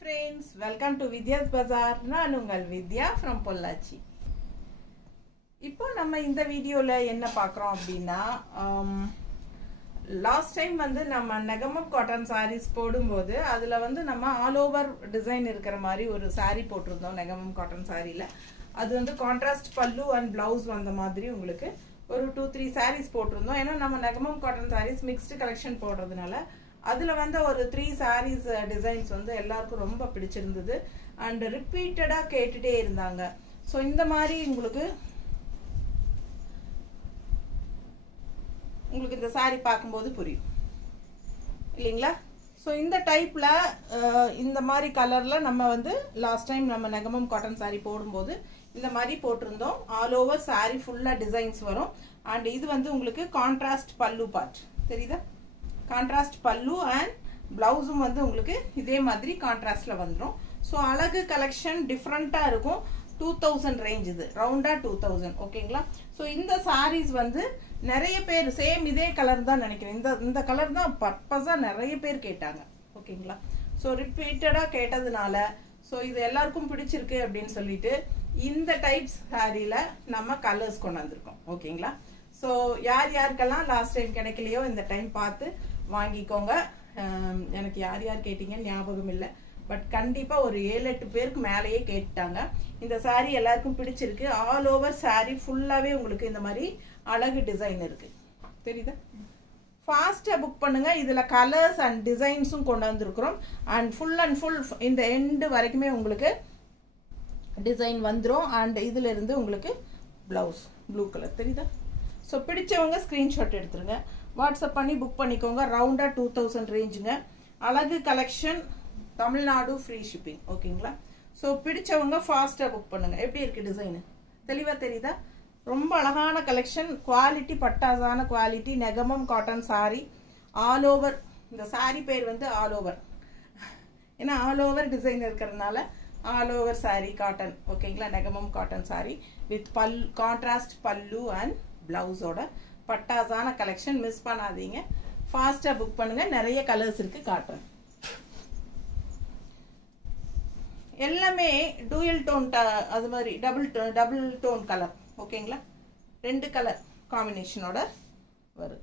friends, welcome to Vidya's Bazaar. நான் உங்கள் வித்யா from Pollachi. இப்போ நம்ம இந்த வீடியோல என்ன பார்க்கறோம் அப்படினா லாஸ்ட் டைம் வந்து நம்ம நெகமம் காட்டன் sarees போடும்போது அதுல வந்து நம்ம ஆல் ஓவர் டிசைன் இருக்கிற மாதிரி ஒரு saree போட்டுருந்தோம் நெகமம் காட்டன் sareeல. அது வந்து கான்ட்ராஸ்ட் பல்லு and blouse வந்த மாதிரி உங்களுக்கு ஒரு 2-3 sarees போட்டுருந்தோம். ஏன்னா நம்ம Negamam cotton sarees mixed collection போடுறதுனால அதுல வந்து ஒரு 3 sarees டிசைன்ஸ் வந்து எல்லாருக்கும் ரொம்ப பிடிச்சிருந்தது and ரிப்பீட்டடா கேட்டுட்டே இருந்தாங்க. சோ இந்த மாதிரி உங்களுக்கு இந்த saree பாக்கும்போது புரியும் இல்லீங்களா? சோ இந்த டைப்ல இந்த மாதிரி கலர்ல நம்ம வந்து லாஸ்ட் டைம் நம்ம நெகமம் காட்டன் saree போடும்போது இந்த மாதிரி போட்டுருந்தோம். ஆல் ஓவர் saree ஃபுல்லா டிசைன்ஸ் வரும் and இது வந்து உங்களுக்கு கான்ட்ராஸ்ட் பல்லு பார்ட் தெரியுதா? கான்ட்ராஸ்ட் பல்லு and பிளவுஸும் வந்து உங்களுக்கு இதே மாதிரி கான்ட்ராஸ்ட்ல வந்துரும். சோ அழகு கலெக்ஷன் டிஃபரண்டா இருக்கும். 2000 ரேஞ்ச் இது ரவுண்டா 2000 ஓகேங்களா? சோ இந்த sarees வந்து நிறைய பேர் சேம் இதே கலர் தான் நினைக்கிறேன். இந்த கலர் தான் பர்பஸா நிறைய பேர் கேட்டாங்க ஓகேங்களா? சோ ரிப்பீட்டடா கேட்டதுனால சோ இது எல்லாருக்கும் பிடிச்சிருக்கு அப்படின்னு சொல்லிட்டு இந்த டைப்ஸ் சாரீல நம்ம கலர்ஸ் கொண்டு வந்திருக்கோம் ஓகேங்களா? சோ யாருக்கெல்லாம் லாஸ்ட் டைம் கிடைக்கலையோ இந்த டைம் பார்த்து வாங்கிக்கோங்க. எனக்கு யார் கேட்டீங்க ஞாபகம் இல்லை, பட் கண்டிப்பா ஒரு 7-8 பேருக்கு மேலேயே கேட்டாங்க. இந்த சாரீ எல்லாருக்கும் பிடிச்சிருக்கு. ஆல் ஓவர் சாரீ ஃபுல்லாவே உங்களுக்கு இந்த மாதிரி அழகு டிசைன் இருக்கு தெரியுதா? ஃபாஸ்டா புக் பண்ணுங்க. இதுல கலர்ஸ் அண்ட் டிசைன்ஸும் கொண்டு வந்திருக்கிறோம் அண்ட் ஃபுல் இந்த எண்டு வரைக்குமே உங்களுக்கு டிசைன் வந்துரும் அண்ட் இதுல இருந்து உங்களுக்கு பிளவுஸ் ப்ளூ கலர் தெரியுதா? சோ பிடிச்சவங்க ஸ்கிரீன்ஷாட் எடுத்துருங்க, வாட்ஸ்அப் பண்ணி புக் பண்ணிக்கோங்க. ரவுண்டா 2000 ரேஞ்சுங்க. அழகு கலெக்ஷன், தமிழ்நாடு ஃப்ரீ ஷிப்பிங் ஓகேங்களா? சோ பிடிச்சவங்க ஃபாஸ்டா புக் பண்ணுங்க. எப்படி இருக்கு டிசைன் தெளிவா தெரியுதா? ரொம்ப அழகான கலெக்ஷன், குவாலிட்டி பட்டாசான quality, Negamam cotton sari all over. இந்த சாரி பேர் வந்து ஆல் ஓவர், ஏன்னா ஆல் ஓவர் டிசைன் இருக்கிறதுனால ஆல் ஓவர் சாரி காட்டன் ஓகேங்களா? Negamam cotton sari with contrast பல்லு அண்ட் பிளவுஸோட பட்டாசான கலெக்ஷன். மிஸ் பண்ணாதீங்க, ஃபாஸ்டா புக் பண்ணுங்க. நிறைய கலர்ஸ் இருக்கு காட்டுறேன். எல்லாமே டூயல் டோன், அது மாதிரி டபுள் டோன் கலர் ஓகேங்களா? 2 கலர் காம்பினேஷனோட வரும்.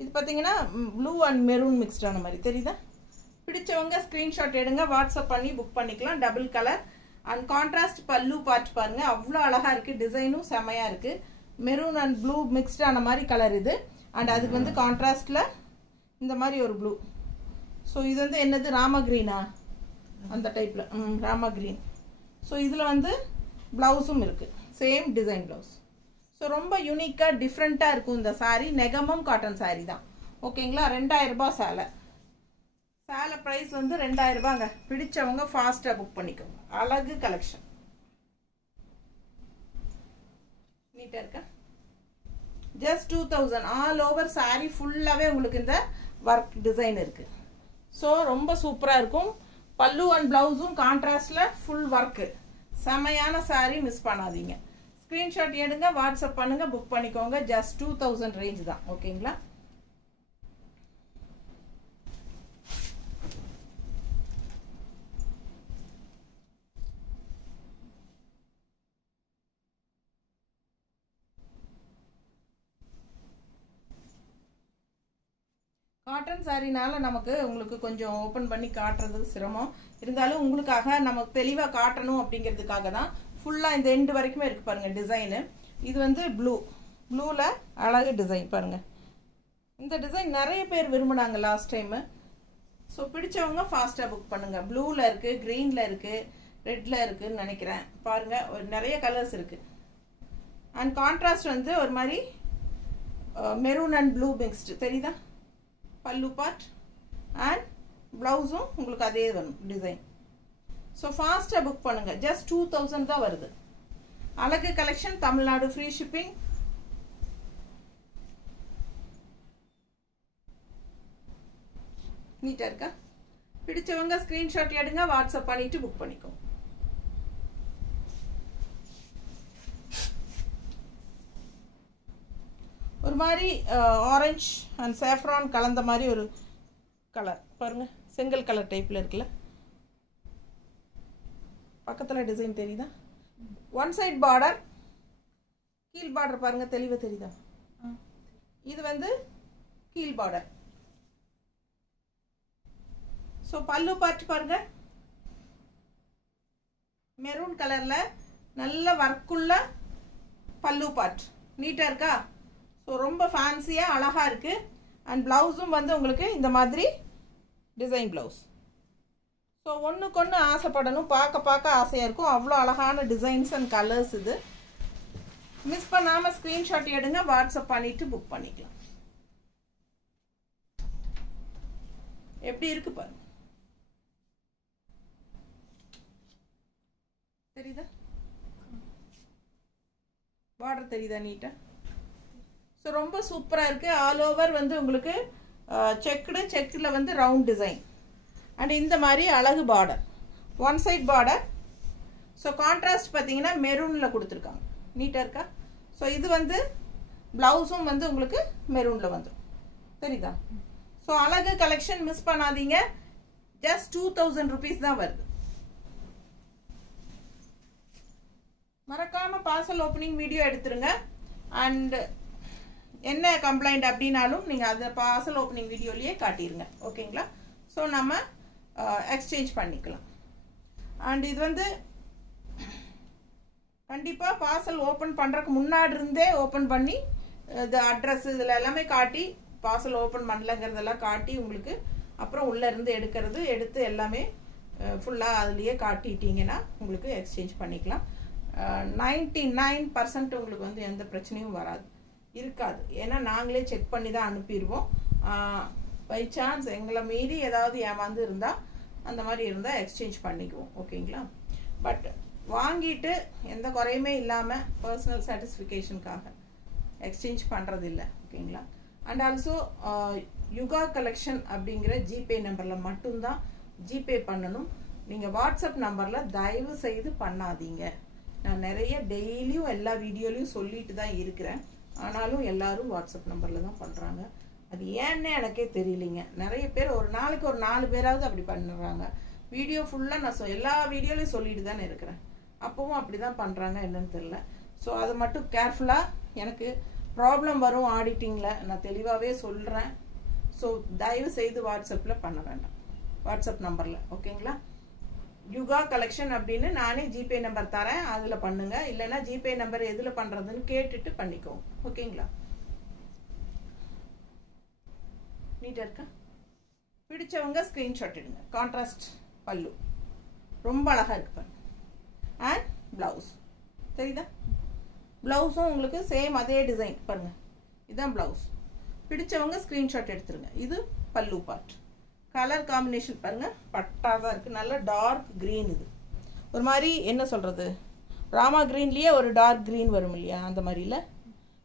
இது பாத்தீங்கன்னா ப்ளூ அண்ட் மெரூன் மிக்ஸ்டான மாதிரி தெரியுதா? பிடிச்சவங்க ஸ்கிரீன்ஷாட் எடுங்க, வாட்ஸ்அப் பண்ணி புக் பண்ணிக்கலாம். டபுள் கலர் அண்ட் கான்ட்ராஸ்ட் பல்லு பார்த்து பாருங்க, அவ்வளோ அழகா இருக்கு. டிசைனும் செமையா இருக்கு. மெரூன் அண்ட் ப்ளூ மிக்ஸ்டான மாதிரி கலர் இது அண்ட் அதுக்கு வந்து கான்ட்ராஸ்ட்ல இந்த மாதிரி ஒரு ப்ளூ. ஸோ இது வந்து என்னது ராமா கிரீனா? அந்த டைப்ல ராமா கிரீன். ஸோ இதுல வந்து பிளவுஸும் இருக்கு, சேம் டிசைன் பிளவுஸ். ஸோ ரொம்ப யூனிக்கா டிஃப்ரெண்டா இருக்கும் இந்த சாரி. நெகமம் காட்டன் சாரி தான் ஓகேங்களா? 2000 ரூபாய் சேலை பிரைஸ் வந்து 2000 ரூபாங்க. பிடிச்சவங்க ஃபாஸ்டா புக் பண்ணிக்கோங்க. அழகு கலெக்ஷன் நீட்டா இருக்கா? ஜஸ்ட் 2000. ஆல் ஓவர் சாரி ஃபுல்லாவே உங்களுக்கு இந்த ஒர்க் டிசைன் இருக்கு. ஸோ ரொம்ப சூப்பரா இருக்கும். பல்லு அண்ட் பிளவுஸும் கான்ட்ராஸ்ட்ல ஃபுல் ஒர்க். செமையான சாரி, மிஸ் பண்ணாதீங்க. ஸ்கிரீன்ஷாட் எடுங்க, வாட்ஸ்அப் பண்ணுங்க, புக் பண்ணிக்கோங்க. ஜஸ்ட் 2000 ரேஞ்ச் தான் ஓகேங்களா? காட்டன் சாரினால நமக்கு உங்களுக்கு கொஞ்சம் ஓபன் பண்ணி காட்டுறது சிரமம் இருந்தாலும் உங்களுக்காக நமக்கு தெளிவா காட்டணும் அப்படிங்கிறதுக்காக தான் ஃபுல்லா இந்த எண்டு வரைக்குமே இருக்கு பாருங்க டிசைன். இது வந்து ப்ளூல அழகு டிசைன் பாருங்க. இந்த டிசைன் நிறைய பேர் விரும்பினாங்க லாஸ்ட் டைம். ஸோ பிடிச்சவங்க ஃபாஸ்டா புக் பண்ணுங்க. ப்ளூல இருக்கு, கிரீன்ல இருக்கு, ரெட்ல இருக்குன்னு நினைக்கிறேன். பாருங்க நிறைய கலர்ஸ் இருக்கு அண்ட் கான்ட்ராஸ்ட் வந்து ஒரு மாதிரி மெரூன் அண்ட் ப்ளூ மிக்ஸ்டு தெரியுதா? பல்லு பார்ட் அண்ட் பிளவுஸும் உங்களுக்கு அதே வரும் டிசைன். ஸோ ஃபாஸ்டா புக் பண்ணுங்க. ஜஸ்ட் 2000 தான் வருது. அழகு கலெக்ஷன், தமிழ்நாடு ஃப்ரீ ஷிப்பிங். நீட்டா இருக்கா? பிடிச்சவங்க ஸ்கிரீன்ஷாட் எடுங்க, வாட்ஸ்அப் பண்ணிட்டு புக் பண்ணிக்கோ. ஒரு மாதிரி ஆரஞ்சு அண்ட் சாஃப்ரான் கலந்த மாதிரி ஒரு கலர் பாருங்க, செங்கல் கலர் டைப்ல இருக்குல்ல? பக்கத்தில் டிசைன் தெரியுதா? ஒன் சைட் பார்டர், கீழ் பார்டர் பாருங்க, தெளிவாக தெரியுதா? இது வந்து கீழ் பார்டர். ஸோ பல்லு பார்த்து பாருங்க, மெரூன் கலர்ல நல்ல ஒர்க்குள்ள பல்லு பார்ட் நீட்டா இருக்கா? ஸோ ரொம்ப ஃபேன்சியா அழகா இருக்கு. அண்ட் பிளவுஸும் வந்து உங்களுக்கு இந்த மாதிரி டிசைன் பிளவுஸ். ஸோ ஒன்றுக்கு ஒன்று ஆசைப்படணும், பார்க்க பார்க்க ஆசையாக இருக்கும். அவ்வளோ அழகான டிசைன்ஸ் அண்ட் கலர்ஸ் இது. மிஸ் பண்ணாமல் ஸ்க்ரீன்ஷாட் எடுங்க, வாட்ஸ்அப் பண்ணிட்டு புக் பண்ணிக்கலாம். எப்படி இருக்கு பாருங்க, தெரியுதா? பார்டர் தெரியுதா நீட்டா? ஸோ ரொம்ப சூப்பராக இருக்கு. ஆல் ஓவர் வந்து உங்களுக்கு செக்கில் வந்து ரவுண்ட் டிசைன் அண்ட் இந்த மாதிரி அழகு border, one side border. So contrast பார்த்தீங்கன்னா மெரூனில் கொடுத்துருக்காங்க, நீட்டாக இருக்கா? ஸோ இது வந்து பிளவுஸும் வந்து உங்களுக்கு மெரூனில் வந்துடும், தெரியுதா? ஸோ அழகு கலெக்ஷன் மிஸ் பண்ணாதீங்க. ஜஸ்ட் 2000 rupees தான் வருது. மறக்காம பார்சல் ஓப்பனிங் வீடியோ எடுத்துருங்க. அண்ட் என்ன கம்ப்ளைண்ட் அப்படின்னாலும் நீங்கள் அதை பார்சல் ஓப்பனிங் வீடியோலேயே காட்டிடுங்க, ஓகேங்களா? ஸோ நம்ம எக்ஸ்சேஞ்ச் பண்ணிக்கலாம். அண்ட் இது வந்து கண்டிப்பாக பார்சல் ஓப்பன் பண்ணுறதுக்கு முன்னாடி இருந்தே ஓப்பன் பண்ணி இது அட்ரஸ் இதில் எல்லாமே காட்டி, பார்சல் ஓப்பன் பண்ணலங்கிறதெல்லாம் காட்டி உங்களுக்கு அப்புறம் உள்ளே இருந்து எடுத்து எல்லாமே ஃபுல்லாக அதுலேயே காட்டிட்டீங்கன்னா உங்களுக்கு எக்ஸ்சேஞ்ச் பண்ணிக்கலாம். 99% உங்களுக்கு வந்து எந்த பிரச்சனையும் இருக்காது. ஏன்னா நாங்களே செக் பண்ணி தான் அனுப்பிடுவோம். பை சான்ஸ் எங்களை மீறி ஏதாவது ஏமாந்து இருந்தால், அந்த மாதிரி இருந்தால் எக்ஸ்சேஞ்ச் பண்ணிக்குவோம், ஓகேங்களா? பட் வாங்கிட்டு எந்த குறையுமே இல்லாமல் பர்சனல் சாட்டிஸ்ஃபிகேஷனுக்காக எக்ஸ்சேஞ்ச் பண்ணுறது இல்லை, ஓகேங்களா? அண்ட் ஆல்சோ யுகா கலெக்ஷன் அப்படிங்கிற ஜிபே நம்பரில் மட்டும்தான் ஜிபே பண்ணணும். நீங்கள் வாட்ஸ்அப் நம்பரில் தயவு செய்து பண்ணாதீங்க. நான் நிறைய டெய்லியும் எல்லா வீடியோலையும் சொல்லிட்டு தான் இருக்கிறேன். ஆனாலும் எல்லாரும் வாட்ஸ்அப் நம்பரில் தான் பண்ணுறாங்க. அது ஏன்னே எனக்கே தெரியலைங்க. நிறைய பேர் ஒரு நாளைக்கு ஒரு 4 பேராவது அப்படி பண்ணுறாங்க. வீடியோ ஃபுல்லாக நான் எல்லா வீடியோலையும் சொல்லிட்டு தானே இருக்கிறேன். அப்பவும் அப்படி தான் பண்ணுறாங்க, என்னன்னு தெரியல. ஸோ அதை மட்டும் கேர்ஃபுல்லாக, எனக்கு ப்ராப்ளம் வரும் ஆடிட்டிங்கில், நான் தெளிவாகவே சொல்கிறேன். ஸோ தயவு செய்து வாட்ஸ்அப்பில் பண்ண வேண்டாம், வாட்ஸ்அப் நம்பரில், ஓகேங்களா? யுகா கலெக்ஷன் அப்படின்னு நானே ஜிபே நம்பர் தரேன், அதில் பண்ணுங்க. இல்லைன்னா ஜிபே நம்பர் எதில் பண்ணுறதுன்னு கேட்டுட்டு பண்ணிக்கோங்க, ஓகேங்களா? நீட்டாக இருக்கா? பிடிச்சவங்க ஸ்க்ரீன்ஷாட் எடுங்க. கான்ட்ராஸ்ட் பல்லு ரொம்ப அழகாக இருக்கு பாருங்க. அண்ட் பிளவுஸ் தெரியுதா? பிளவுஸும் உங்களுக்கு சேம் அதே டிசைன் பாருங்க. இதுதான் பிளவுஸ். பிடிச்சவங்க ஸ்க்ரீன்ஷாட் எடுத்துருங்க. இது பல்லு பார்ட். கலர் காம்பினேஷன் பாருங்க, பட்டாதான் இருக்கு. நல்ல டார்க் கிரீன். இது ஒரு மாதிரி என்ன சொல்றது, ராமா கிரீன்லயே ஒரு டார்க் கிரீன் வரும் இல்லையா, அந்த மாதிரில.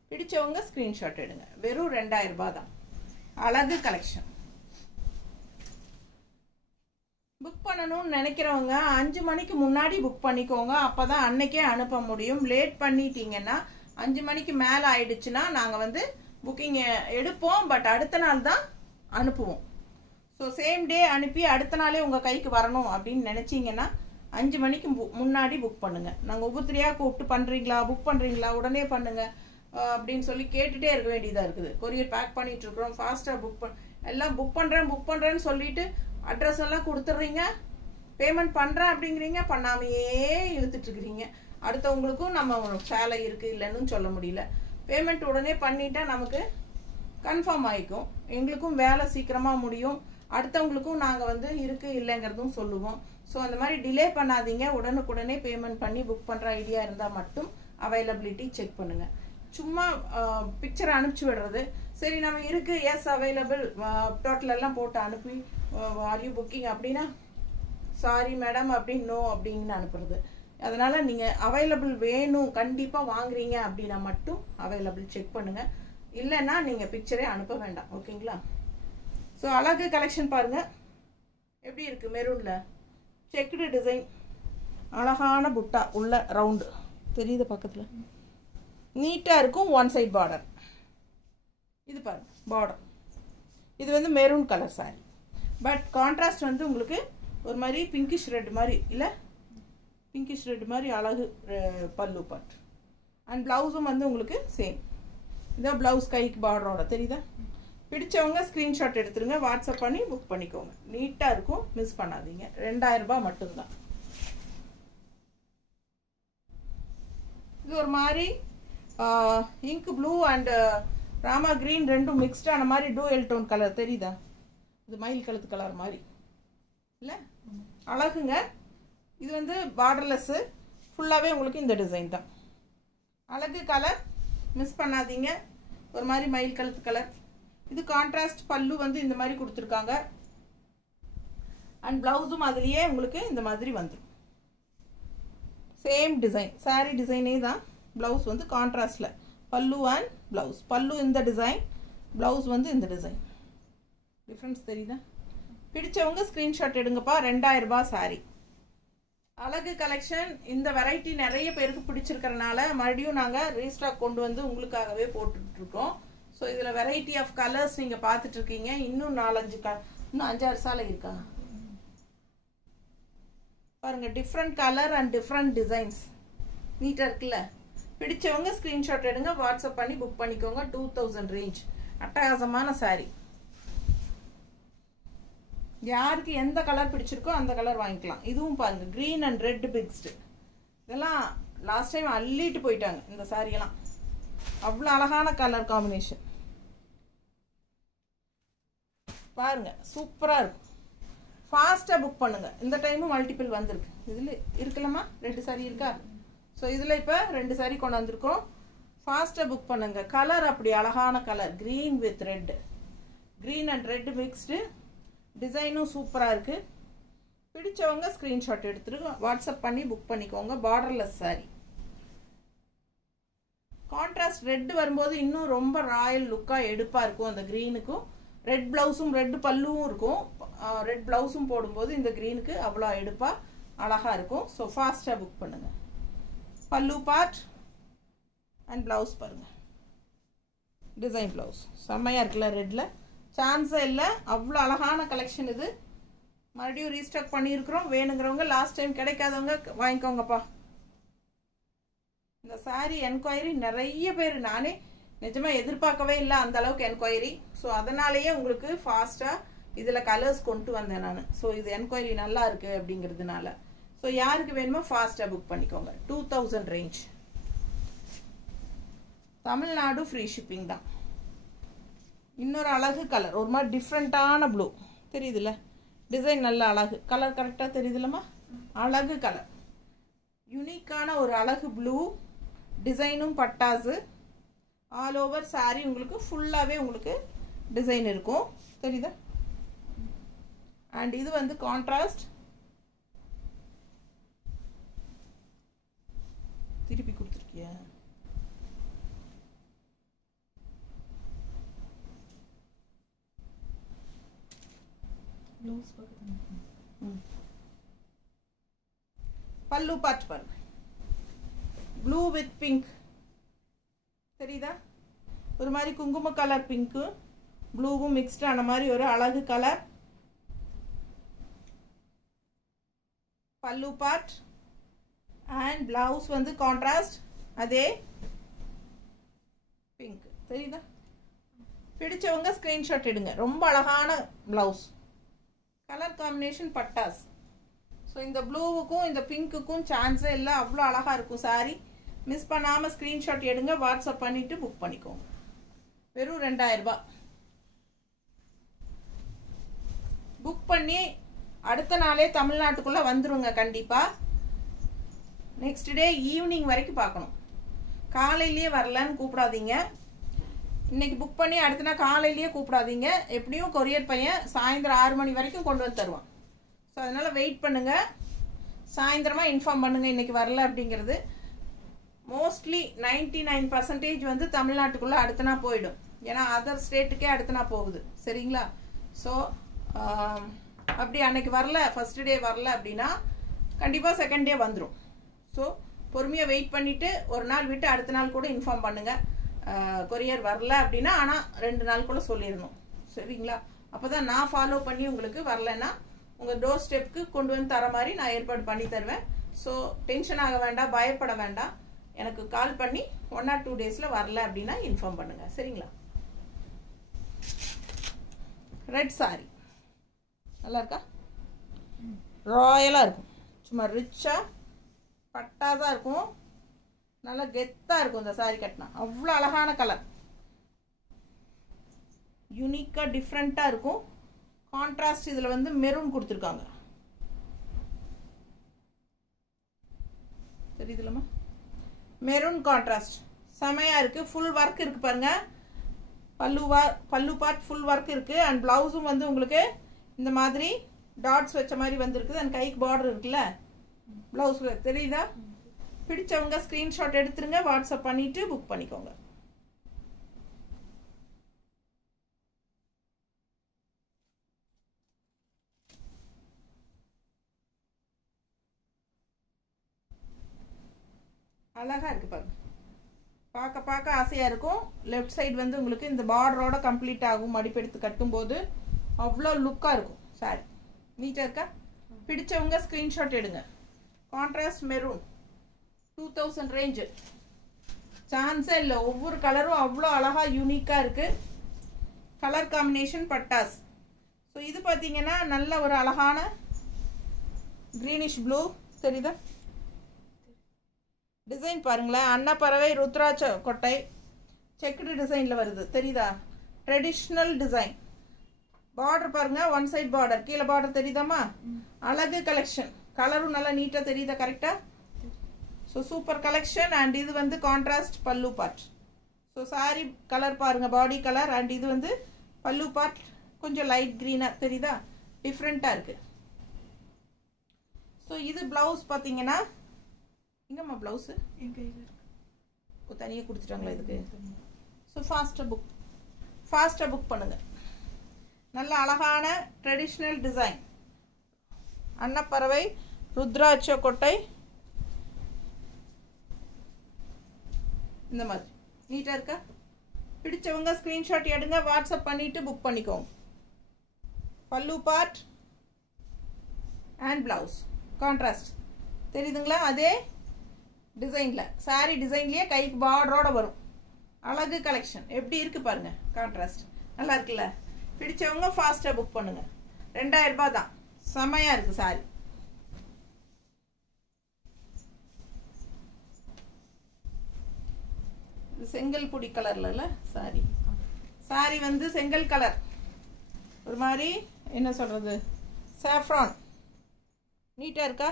பிடிச்சவங்க ஸ்கிரீன்ஷாட் எடுங்க. வெறும் 2000 ரூபாய் தான். அழகு கலெக்ஷன். புக் பண்ணணும்னு நினைக்கிறவங்க 5 மணிக்கு முன்னாடி புக் பண்ணிக்கோங்க. அப்பதான் அன்னைக்கே அனுப்ப முடியும். லேட் பண்ணிட்டீங்கன்னா 5 மணிக்கு மேல ஆயிடுச்சுன்னா நாங்க வந்து புக்கிங் எடுப்போம், பட் அடுத்த நாள் தான் அனுப்புவோம். ஸோ சேம் டே அனுப்பி அடுத்த நாளே உங்கள் கைக்கு வரணும் அப்படின்னு நினச்சிங்கன்னா 5 மணிக்கு முன்னாடி புக் பண்ணுங்கள். நாங்கள் ஒவ்வொருத்தரையாக கூப்பிட்டு பண்ணுறீங்களா, புக் பண்ணுறீங்களா, உடனே பண்ணுங்கள் அப்படின்னு சொல்லி கேட்டுகிட்டே இருக்க வேண்டியதாக இருக்குது. கொரியர் பேக் பண்ணிட்டு இருக்கிறோம், ஃபாஸ்ட்டாக எல்லாம் புக் பண்ணுறேன்னு சொல்லிட்டு அட்ரஸ் எல்லாம் கொடுத்துட்றீங்க, பேமெண்ட் பண்ணுறேன் அப்படிங்கிறீங்க, பண்ணாமையே இழுத்துட்டு இருக்கிறீங்க. அடுத்தவங்களுக்கும் நம்ம சேலை இருக்குது இல்லைன்னு சொல்ல முடியல. பேமெண்ட் உடனே பண்ணிட்டா நமக்கு கன்ஃபார்ம் ஆகிக்கும், எங்களுக்கும் வேலை சீக்கிரமாக முடியும், அடுத்தவங்களுக்கும் நாங்கள் வந்து இருக்கு இல்லைங்கிறதும் சொல்லுவோம். ஸோ அந்த மாதிரி டிலே பண்ணாதீங்க. உடனுக்குடனே பேமெண்ட் பண்ணி புக் பண்ணுற ஐடியா இருந்தால் மட்டும் அவைலபிலிட்டி செக் பண்ணுங்கள். சும்மா பிக்சரை அனுப்பிச்சி விடுறது, சரி நம்ம இருக்கு எஸ் அவைலபிள் டோட்டல் எல்லாம் போட்டு அனுப்பி ஆர் யூ புக்கிங் அப்படின்னா சாரி மேடம் அப்படின்னு நோ அப்படின்னு அனுப்புறது. அதனால நீங்கள் அவைலபிள் வேணும் கண்டிப்பாக வாங்குறீங்க அப்படின்னா மட்டும் அவைலபிள் செக் பண்ணுங்க, இல்லைன்னா நீங்கள் பிக்சரே அனுப்ப வேண்டாம், ஓகேங்களா? ஸோ அழகு கலெக்ஷன் பாருங்க எப்படி இருக்கு. மெரூன்ல செக்குடு டிசைன், அழகான புட்டா உள்ள ரவுண்டு தெரியுது பக்கத்தில், நீட்டாக இருக்கும். One side border. இது பாருங்க பார்டர். இது வந்து maroon colour sari, but contrast வந்து உங்களுக்கு ஒரு மாதிரி பிங்கிஷ் ரெட் மாதிரி இல்லை, பிங்கிஷ் ரெட் மாதிரி அழகு பல்லு பார்ட். அண்ட் ப்ளவுஸும் வந்து உங்களுக்கு சேம். இதான் ப்ளவுஸ் கைக்கு பார்டரோட தெரியுதா? பிடிச்சவங்க ஸ்க்ரீன்ஷாட் எடுத்துருங்க, வாட்ஸ்அப் பண்ணி புக் பண்ணிக்கோங்க. நீட்டாக இருக்கும், மிஸ் பண்ணாதீங்க. 2000 ரூபாய் மட்டும்தான். இது ஒரு மாதிரி ink blue and Rama green ரெண்டும் மிக்ஸ்டான மாதிரி டூயல் டோன் கலர் தெரியுதா? இது மயில் கழுத்து கலர் மாதிரி இல்லை, அழகுங்க. இது வந்து பார்டர்லெஸ்ஸு, ஃபுல்லாகவே உங்களுக்கு இந்த டிசைன் தான். அழகு கலர், மிஸ் பண்ணாதீங்க. ஒரு மாதிரி மயில் கழுத்து கலர். இது கான்ட்ராஸ்ட் பல்லு வந்து இந்த மாதிரி கொடுத்துருக்காங்க. அண்ட் ப்ளவுஸும் அதுலேயே உங்களுக்கு இந்த மாதிரி வந்துடும். சேம் டிசைன், சாரீ டிசைனே தான். ப்ளவுஸ் வந்து கான்ட்ராஸ்டில் பல்லு அண்ட் ப்ளவுஸ். பல்லு இந்த டிசைன், ப்ளவுஸ் வந்து இந்த டிசைன். டிஃப்ரென்ஸ் தெரியுதா? பிடிச்சவங்க ஸ்க்ரீன்ஷாட் எடுங்கப்பா. 2000 ரூபாய் சாரீ. அழகு கலெக்ஷன். இந்த வெரைட்டி நிறைய பேருக்கு பிடிச்சிருக்கிறனால மறுபடியும் நாங்கள் ரீஸ்டாக் கொண்டு வந்து உங்களுக்காகவே போட்டுட்ருக்கோம். ஸோ இதில் வெரைட்டி ஆஃப் கலர்ஸ் நீங்கள் பார்த்துட்ருக்கீங்க. இன்னும் 4-5 இன்னும் 5-6 சாலை இருக்கா பாருங்கள். Different colour and different designs நீட்டாக இருக்குல்ல? பிடிச்சவங்க ஸ்க்ரீன்ஷாட் எடுங்க, வாட்ஸ்அப் பண்ணி புக் பண்ணிக்கோங்க. 2000 ரேஞ்ச். அட்டகாசமான சாரீ. யாருக்கு எந்த கலர் பிடிச்சிருக்கோ அந்த கலர் வாங்கிக்கலாம். இதுவும் பாருங்க, கிரீன் அண்ட் ரெட் மிக்ஸ்டு. இதெல்லாம் லாஸ்ட் டைம் அள்ளிட்டு போயிட்டாங்க இந்த சாரியெல்லாம். அவ்வளோ அழகான கலர் காம்பினேஷன் பாருங்க, சூப்பராக இருக்கும். ஃபாஸ்ட்டாக புக் பண்ணுங்க. இந்த டைமும் மல்டிபிள் வந்திருக்கு. இதில் இருக்கலாமா? 2 சாரி இருக்கா? ஸோ இதில் இப்போ 2 சாரி கொண்டு வந்திருக்கோம். ஃபாஸ்ட்டாக புக் பண்ணுங்க. கலர் அப்படி அழகான colour, green with red, green and red mixed. டிசைனும் சூப்பராக இருக்குது. பிடிச்சவங்க ஸ்க்ரீன்ஷாட் எடுத்துட்டு வாட்ஸ்அப் பண்ணி புக் பண்ணிக்கோங்க. Borderless sorry. கான்ட்ராஸ்ட் ரெட் வரும்போது இன்னும் ரொம்ப ராயல் லுக்காக எடுப்பாக இருக்கும். அந்த க்ரீனுக்கும் ரெட் ப்ளவுஸும் ரெட் பல்லுவும் இருக்கும். ரெட் ப்ளவுஸும் போடும்போது இந்த க்ரீனுக்கு அவ்வளோ எடுப்பாக அழகாக இருக்கும். ஸோ ஃபாஸ்ட்டாக புக் பண்ணுங்கள். பல்லு பார்ட் அண்ட் ப்ளவுஸ் பாருங்கள். டிசைன் ப்ளவுஸ் செம்மையாக இருக்குல்ல? ரெட்டில் சான்ஸே இல்லை. அவ்வளோ அழகான கலெக்ஷன் இது. மறுபடியும் ரீஸ்டாக் பண்ணியிருக்கிறோம். வேணுங்கிறவங்க, லாஸ்ட் டைம் கிடைக்காதவங்க வாங்கிக்கோங்கப்பா. இந்த சாரீ என்கொயரி நிறைய பேர், நானே நிஜமாக எதிர்பார்க்கவே இல்லை அந்த அளவுக்கு என்கொயரி. ஸோ அதனாலேயே உங்களுக்கு ஃபாஸ்ட்டாக இதில் கலர்ஸ் கொண்டு வந்தேன் நான். ஸோ இது என்கொயரி நல்லா இருக்குது அப்படிங்கிறதுனால. ஸோ யாருக்கு வேணுமோ ஃபாஸ்ட்டாக புக் பண்ணிக்கோங்க. 2000 ரேஞ்ச். தமிழ்நாடு ஃப்ரீ ஷிப்பிங் தான். இன்னொரு அழகு கலர், ஒரு மாதிரி டிஃப்ரெண்ட்டான ப்ளூ தெரியுதுல்ல? டிசைன் நல்ல அழகு. கலர் கரெக்டாக தெரியுதுல்லம்மா? அழகு கலர், யூனிக்கான ஒரு அழகு ப்ளூ. டிசைனும் பட்டாசு. ஆல் ஓவர் சாரீ உங்களுக்கு ஃபுல்லாகவே உங்களுக்கு டிசைன் இருக்கும் தெரியுதா? அண்ட் இது வந்து கான்ட்ராஸ்ட். திருப்பி கொடுத்துருக்கியா? பல்லு பார்ட் பாருங்க. ப்ளூ வித் பிங்க் தெரியுதா? ஒரு மாதிரி குங்கும கலர் பிங்க்கு ப்ளூவும் மிக்ஸ்ட் ஆன மாதிரி ஒரு அழகு கலர். பல்லு பார்ட் அண்ட் பிளவுஸ் வந்து கான்ட்ராஸ்ட் அதே பிங்க் தெரியுதா? பிடிச்சவங்க ஸ்கிரீன்ஷாட் எடுங்க. ரொம்ப அழகான பிளவுஸ். கலர் காம்பினேஷன் பட்டாஸ். ஸோ இந்த ப்ளூவுக்கும் இந்த பிங்க்குக்கும் சான்ஸே இல்லை. அவ்வளோ அழகாக இருக்கும் சாரி. மிஸ் பண்ணாமல் ஸ்க்ரீன்ஷாட் எடுங்க, வாட்ஸ்அப் பண்ணிவிட்டு புக் பண்ணிக்கோங்க. வெறும் 2000 ரூபாய். புக் பண்ணி அடுத்த நாளே தமிழ்நாட்டுக்குள்ளே வந்துருங்க கண்டிப்பாக. நெக்ஸ்ட் டே ஈவினிங் வரைக்கும் பார்க்கணும். காலையிலேயே வரலன்னு கூப்பிடாதீங்க. இன்னைக்கு புக் பண்ணி அடுத்த நாள் காலையிலேயே கூப்பிடாதீங்க. எப்படியும் கொரியர் பையன் சாயந்தரம் 6 மணி வரைக்கும் கொண்டு வந்து தருவான். ஸோ அதனால் வெயிட் பண்ணுங்கள். சாயந்தரமாக இன்ஃபார்ம் பண்ணுங்கள் இன்னைக்கு வரல அப்படிங்கிறது. மோஸ்ட்லி 99% வந்து தமிழ்நாட்டுக்குள்ளே அடுத்த நாள் போயிடும். ஏன்னா அதர் ஸ்டேட்டுக்கே அடுத்த நாள் போகுது. சரிங்களா? ஸோ அப்படி அன்னைக்கு வரல, ஃபர்ஸ்ட் டே வரல அப்படின்னா கண்டிப்பாக செகண்ட் டே வந்துடும். ஸோ பொறுமையாக வெயிட் பண்ணிவிட்டு ஒரு நாள் விட்டு அடுத்த நாள் கூட இன்ஃபார்ம் பண்ணுங்கள். கொரியர் வரல அப்படின்னா ஆனால் 2 நாள் கூட சொல்லிடணும். சரிங்களா? அப்போ தான் நான் ஃபாலோ பண்ணி உங்களுக்கு வரலன்னா உங்கள் டோர் ஸ்டெப்புக்கு கொண்டு வந்து தர மாதிரி நான் ஏற்பாடு பண்ணி தருவேன். ஸோ டென்ஷன் ஆக வேண்டாம், பயப்பட வேண்டாம். எனக்கு கால் பண்ணி 1 or 2 டேஸில் வரல அப்படின்னா இன்ஃபார்ம் பண்ணுங்கள். சரிங்களா? ரெட் சாரி நல்லா இருக்கா? ராயலாக இருக்கும், சும்மா ரிச்சாக பட்டாதான் இருக்கும், நல்லா கெத்தாக இருக்கும் இந்த சாரி கட்டினா. அவ்வளோ அழகான கலர், யூனிக்காக டிஃப்ரெண்ட்டாக இருக்கும். கான்ட்ராஸ்ட் இதில் வந்து மெரூன் கொடுத்துருக்காங்க, தெரியுதுலம்மா? மெரூன் கான்ட்ராஸ்ட் செமையாக இருக்குது. ஃபுல் ஒர்க் இருக்குது பாருங்கள். பல்லு பார்ட் ஃபுல் ஒர்க் இருக்குது. அண்ட் ப்ளவுஸும் வந்து உங்களுக்கு இந்த மாதிரி டாட்ஸ் வச்ச மாதிரி வந்துருக்குது. அண்ட் கைக்கு பார்டர் இருக்குல்ல ப்ளவுஸில், தெரியுதா? பிடிச்சவங்க ஸ்க்ரீன்ஷாட் எடுத்துருங்க, வாட்ஸ்அப் பண்ணிவிட்டு புக் பண்ணிக்கோங்க. அழகாக இருக்குது பாருங்க, பார்க்க பார்க்க ஆசையாக இருக்கும். லெஃப்ட் சைடு வந்து உங்களுக்கு இந்த பார்டரோட கம்ப்ளீட் ஆகும். மடிப்பெடுத்து கட்டும்போது அவ்வளோ லுக்காக இருக்கும் சாரி. நீட்டாக இருக்கா? பிடிச்சவங்க ஸ்க்ரீன்ஷாட் எடுங்க. கான்ட்ராஸ்ட் மெரூன் 2000 ரேஞ்சு, சான்ஸே இல்லை. ஒவ்வொரு கலரும் அவ்வளோ அழகாக யூனிக்காக இருக்குது. கலர் காம்பினேஷன் பட்டாஸ். ஸோ இது பார்த்தீங்கன்னா நல்ல ஒரு அழகான க்ரீனிஷ் ப்ளூ, தெரியுதா? டிசைன் பாருங்களேன், அன்னப்பறவை ருத்ராட்ச கொட்டை செக்குடு டிசைனில் வருது, தெரியுதா? Traditional design. பார்டர் பாருங்க, ஒன் சைட் பார்டர், கீழே பார்டர் தெரியுதாம்மா? அழகு கலெக்ஷன். கலரும் நல்லா நீட்டாக தெரியுதா? கரெக்டாக. So super collection. அண்ட் இது வந்து கான்ட்ராஸ்ட் பல்லு பார்ட். ஸோ சாரி கலர் பாருங்க, பாடி கலர். அண்ட் இது வந்து பல்லு பார்ட் கொஞ்சம் லைட் க்ரீனாக தெரியுதா? டிஃப்ரெண்ட்டாக இருக்குது. ஸோ இது ப்ளவுஸ் பார்த்தீங்கன்னா, எங்கம்மா ப்ளவுஸு? என் கையில் இருக்கு. தனியாக கொடுத்துட்டாங்களா இதுக்கு? ஸோ ஃபாஸ்ட்டாக புக் பண்ணுங்கள். நல்ல அழகான ட்ரெடிஷ்னல் டிசைன், அன்னப்பறவை ருத்ராட்ச கொட்டை, இந்த மாதிரி நீட்டாக இருக்கா? பிடிச்சவங்க ஸ்க்ரீன்ஷாட் எடுங்க, வாட்ஸ்அப் பண்ணிவிட்டு புக் பண்ணிக்கோங்க. பல்லு பார்ட் அண்ட் ப்ளவுஸ் கான்ட்ராஸ்ட், தெரியுதுங்களா? அதே டிசைனில், சாரி டிசைன்லேயே கைக்கு பார்டரோட வரும். அழகு கலெக்ஷன் எப்படி இருக்குது பாருங்க, கான்ட்ராஸ்ட் நல்லா இருக்குல்ல? பிடிச்சவங்க ஃபாஸ்ட்டாக புக் பண்ணுங்க. 2000 ரூபாய் தான், செமையாக இருக்குது சாரி. செங்கல் பொடி கலர்ல சாரி. சாரி வந்து செங்கல் கலர், ஒரு மாதிரி என்ன சொல்கிறது, சாஃப்ரான். நீட்டாக இருக்கா?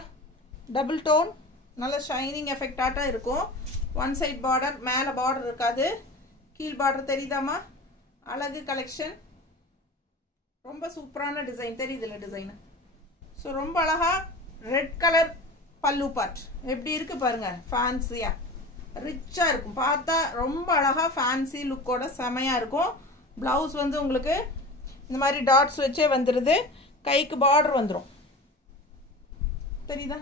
டபுள் டோன், நல்ல ஷைனிங் எஃபெக்டாக இருக்கும். ஒன் சைட் பார்டர், மேலே பார்டர் இருக்காது, கீழ் பார்டர் தெரியுதாம்மா? அழகு கலெக்ஷன், ரொம்ப சூப்பரான டிசைன், தெரியுதுல்ல டிசைனு? ஸோ ரொம்ப அழகாக ரெட் கலர் பல்லு பார்ட் எப்படி இருக்குது பாருங்கள், ஃபேன்சியாக ரிச்சாக இருக்கும். பார்த்தா ரொம்ப அழகாக ஃபேன்சி லுக்கோட செமையாக இருக்கும். ப்ளவுஸ் வந்து உங்களுக்கு இந்த மாதிரி டாட்ஸ் வச்சே வந்துடுது, கைக்கு பார்டர் வந்துடும், தெரியுதா?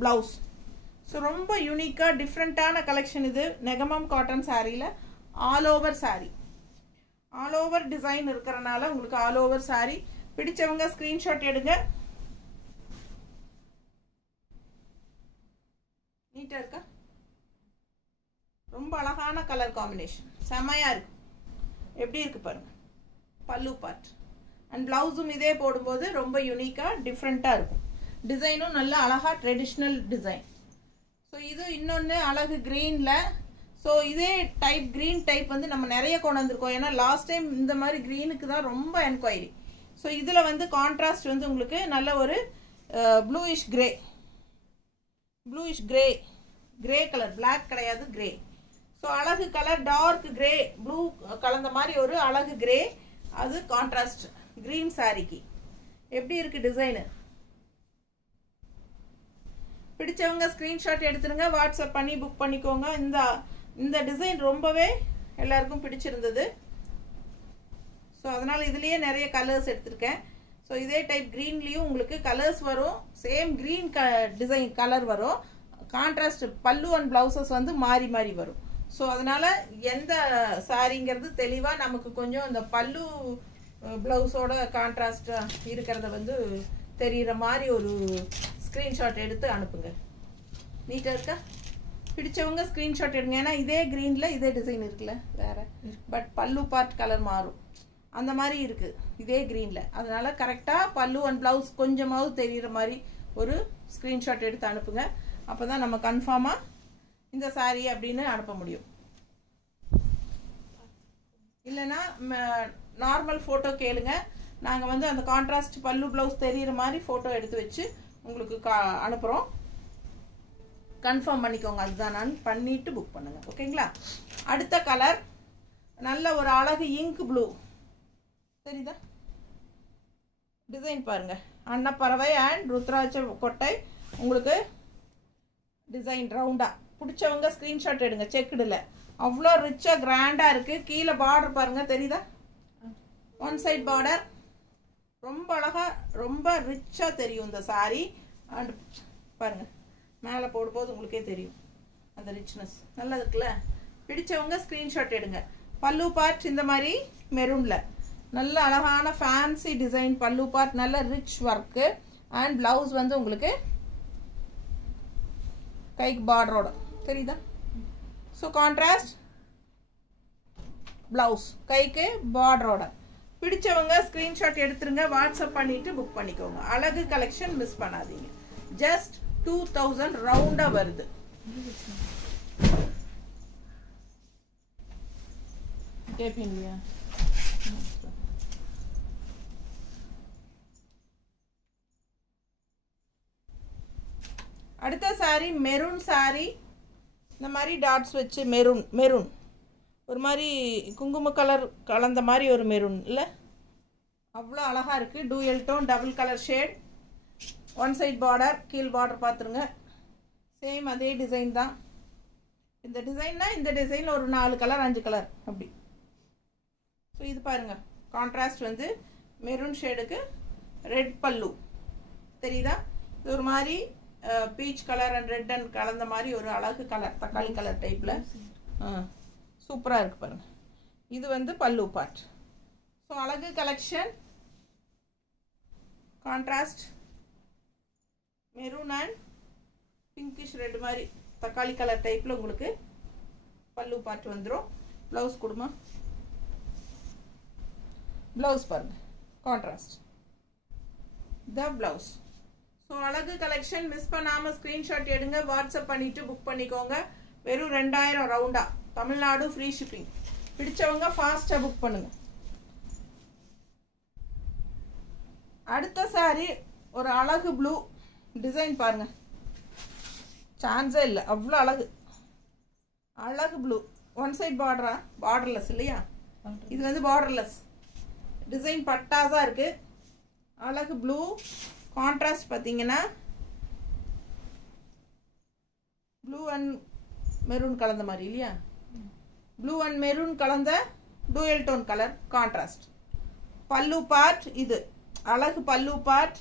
ப்ளவுஸ். ஸோ ரொம்ப யூனிக்காக டிஃப்ரெண்ட்டான கலெக்ஷன் இது. நெகமம் காட்டன் சாரியில் all over sorry, all over design இருக்கிறனால உங்களுக்கு ஆல் ஓவர் சாரி. பிடிச்சவங்க ஸ்க்ரீன்ஷாட் எடுங்க. நீட்டாக இருக்கா? ரொம்ப அழகான கலர் காம்பினேஷன், செமையாக இருக்கு. எப்படி இருக்கு பாருங்க, பல்லு பார்ட் அண்ட் ப்ளவுஸும் இதே போடும்போது ரொம்ப யூனிக்காக டிஃப்ரெண்ட்டாக இருக்கும். டிசைனும் நல்ல அழகாக ட்ரெடிஷ்னல் டிசைன். ஸோ இது இன்னொன்று அழகு க்ரீனில். ஸோ இதே டைப் க்ரீன் டைப் வந்து நம்ம நிறைய கொண்டு வந்திருக்கோம். ஏன்னா லாஸ்ட் டைம் இந்த மாதிரி க்ரீனுக்கு தான் ரொம்ப என்கொயரி. ஸோ இதில் வந்து கான்ட்ராஸ்ட் வந்து உங்களுக்கு நல்ல ஒரு bluish grey, bluish grey, grey colour, black கிடையாது, கிரே. ஸோ அழகு கலர், டார்க் கிரே ப்ளூ கலந்த மாதிரி ஒரு அழகு கிரே, அது கான்ட்ராஸ்ட் க்ரீன் சாரிக்கு. எப்படி இருக்கு டிசைனு? பிடிச்சவங்க ஸ்க்ரீன்ஷாட் எடுத்துருங்க, வாட்ஸ்அப் பண்ணி புக் பண்ணிக்கோங்க. இந்த டிசைன் ரொம்பவே எல்லாருக்கும் பிடிச்சிருந்தது. ஸோ அதனால் இதுலேயே நிறைய கலர்ஸ் எடுத்திருக்கேன். ஸோ இதே டைப் க்ரீன்லேயும் உங்களுக்கு கலர்ஸ் வரும், சேம் க்ரீன் டிசைன் கலர் வரும். கான்ட்ராஸ்ட் பல்லு அண்ட் ப்ளவுசஸ் வந்து மாறி மாறி வரும். ஸோ அதனால் எந்த சாரிங்கிறது தெளிவாக நமக்கு கொஞ்சம் இந்த பல்லு ப்ளவுஸோட கான்ட்ராஸ்டாக இருக்கிறத வந்து தெரிகிற மாதிரி ஒரு ஸ்க்ரீன்ஷாட் எடுத்து அனுப்புங்க. நீட்டாக இருக்கா? பிடிச்சவங்க ஸ்க்ரீன்ஷாட் எடுங்க. ஏன்னா இதே க்ரீனில் இதே டிசைன் இருக்குல்ல வேறு, பட் பல்லு பார்ட் கலர் மாறும். அந்த மாதிரி இருக்குது இதே க்ரீனில். அதனால் கரெக்டாக பல்லு அண்ட் ப்ளவுஸ் கொஞ்சமாவது தெரிகிற மாதிரி ஒரு ஸ்க்ரீன்ஷாட் எடுத்து அனுப்புங்க. அப்போ தான் நம்ம கன்ஃபார்மாக இந்த சாரீ அப்படின்னு அனுப்ப முடியும். இல்லைன்னா நார்மல் ஃபோட்டோ கேளுங்க. நாங்கள் வந்து அந்த கான்ட்ராஸ்ட் பல்லு ப்ளவுஸ் தெரிகிற மாதிரி ஃபோட்டோ எடுத்து வச்சு உங்களுக்கு அனுப்புகிறோம். கன்ஃபார்ம் பண்ணிக்கோங்க. அதுதான் நான் பண்ணிவிட்டு புக் பண்ணுங்கள். ஓகேங்களா? அடுத்த கலர் நல்ல ஒரு அழகு இங்க் ப்ளூ. சரிதா? டிசைன் பாருங்கள். அன்னப்பறவை அண்ட் ருத்ராட்ச கொட்டை உங்களுக்கு டிசைன் ரவுண்டாக. பிடிச்சவங்க ஸ்க்ரீன்ஷாட் எடுங்க. செக்குடில் அவ்வளோ ரிச்சாக கிராண்டாக இருக்குது. கீழே பார்டர் பாருங்கள், தெரியுதா? ஒன் சைட் பார்டர் ரொம்ப அழகாக ரொம்ப ரிச்சாக தெரியும் இந்த சாரீ. அண்ட் பாருங்கள் மேலே போடும்போது உங்களுக்கே தெரியும் அந்த ரிச்னஸ். நல்லா இருக்குல்ல? பிடிச்சவங்க ஸ்க்ரீன்ஷாட் எடுங்க. பல்லு பார்ட் இந்த மாதிரி மெரூனில் நல்ல அழகான ஃபேன்சி டிசைன் பல்லு பார்ட், நல்ல ரிச் ஒர்க்கு. அண்ட் ப்ளவுஸ் வந்து உங்களுக்கு கைக்கு பார்டரோட தெரியுதா? ஸோ கான்ட்ராஸ்ட் ப்ளவுஸ் கைக்கு பார்டரோட. பிடிச்சவங்க ஸ்க்ரீன்ஷாட் எடுத்துருங்க. வாட்ஸ்அப் பண்ணிட்டு புக் பண்ணிக்கோங்க. அழகு கலெக்ஷன் மிஸ் பண்ணாதீங்க. ஜஸ்ட் 2000 ரவுண்டாக வருது. கேட்பீங்களா? அடுத்த சாரீ மெரூன் சாரீ. இந்த மாதிரி டாட்ஸ் வச்சு மெரூன் ஒரு மாதிரி குங்கும கலர் கலந்த மாதிரி ஒரு மெரூன் இல்லை? அவ்வளோ அழகாக இருக்குது. Dual tone double colour shade. One side border, கீழ் பார்டர் பார்த்துருங்க. சேம் அதே டிசைன் தான். இந்த டிசைன்னா இந்த டிசைன் ஒரு 4 கலர் 5 கலர் அப்படி. ஸோ இது பாருங்கள் கான்ட்ராஸ்ட் வந்து மெரூன் ஷேடுக்கு ரெட் பல்லு தெரியுதா? இது ஒரு மாதிரி peach colour and red and கலந்த மாதிரி ஒரு அழகு கலர், தக்காளி கலர் டைப்பில் சூப்பராக இருக்குது பாருங்கள். இது வந்து பல்லு பார்ட். ஸோ அழகு collection contrast maroon and pinkish red மாதிரி தக்காளி கலர் டைப்பில் உங்களுக்கு பல்லு பார்ட் வந்துடும். ப்ளவுஸ் கொடுமா? ப்ளவுஸ் பாருங்கள் கான்ட்ராஸ்ட் த ப்ளவுஸ். ஸோ அழகு கலெக்ஷன் மிஸ் பண்ணாமல் ஸ்க்ரீன்ஷாட் எடுங்க. வாட்ஸ்அப் பண்ணிவிட்டு புக் பண்ணிக்கோங்க. வெறும் 2000 ரவுண்டாக. Tamil Nadu free shipping. பிடிச்சவங்க ஃபாஸ்ட்டாக புக் பண்ணுங்கள். அடுத்த சாரீ ஒரு அழகு ப்ளூ டிசைன் பாருங்கள், சான்ஸே இல்லை, அவ்வளோ அழகு. அழகு ப்ளூ ஒன் சைட் பார்டரா? பார்டர்லெஸ் இல்லையா? இது வந்து பார்டர்லெஸ் டிசைன் பட்டாஸாக இருக்குது. அழகு ப்ளூ. கான்ட்ராஸ்ட் பார்த்தீங்கன்னா ப்ளூ அண்ட் மெரூன் கலந்த மாதிரி இல்லையா? ப்ளூ அண்ட் மெரூன் கலந்த டூயல் டோன் கலர் கான்ட்ராஸ்ட். பல்லு பார்ட் இது அழகு பல்லு பார்ட்.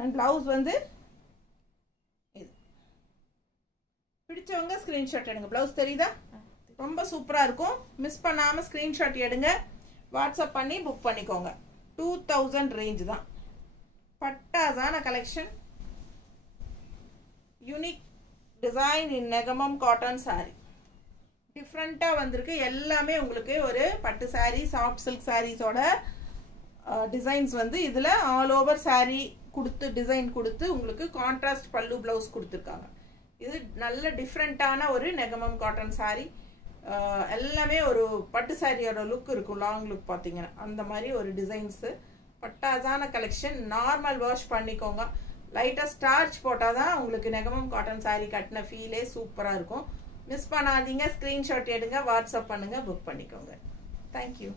அண்ட் ப்ளவுஸ் வந்து இது. பிடிச்சவங்க ஸ்க்ரீன்ஷாட் எடுங்க. ப்ளவுஸ் தெரியுதா? ரொம்ப சூப்பராக இருக்கும். மிஸ் பண்ணாமல் ஸ்க்ரீன்ஷாட் எடுங்க. வாட்ஸ்அப் பண்ணி புக் பண்ணிக்கோங்க. 2000 ரேஞ்ச் தான். பட்டாசான கலெக்ஷன். யூனிக் டிசைன் இன் நெகமம் காட்டன் சாரீ. டிஃப்ரெண்ட்டாக வந்திருக்கு. எல்லாமே உங்களுக்கு ஒரு பட்டு சாரீ, சாஃப்ட் சில்க் சாரீஸோட டிசைன்ஸ் வந்து இதில் ஆல் ஓவர் சாரீ கொடுத்து டிசைன் கொடுத்து உங்களுக்கு கான்ட்ராஸ்ட் பல்லு ப்ளவுஸ் கொடுத்துருக்காங்க. இது நல்ல டிஃப்ரெண்ட்டான ஒரு நெகமம் காட்டன் சாரீ. எல்லாமே ஒரு பட்டு சாரியோட லுக் இருக்கும். லாங் லுக் பார்த்தீங்கன்னா அந்த மாதிரி ஒரு டிசைன்ஸு. பட்டாசான கலெக்ஷன். நார்மல் வாஷ் பண்ணிக்கோங்க. லைட்டாக ஸ்டார்ச் போட்டால் தான் உங்களுக்கு நெகமம் காட்டன் சாரீ கட்டின ஃபீலே சூப்பராக இருக்கும். மிஸ் பண்ணாதீங்க. ஸ்க்ரீன்ஷாட் எடுங்க. வாட்ஸ்அப் பண்ணுங்கள். புக் பண்ணிக்கோங்க. தேங்க்யூ.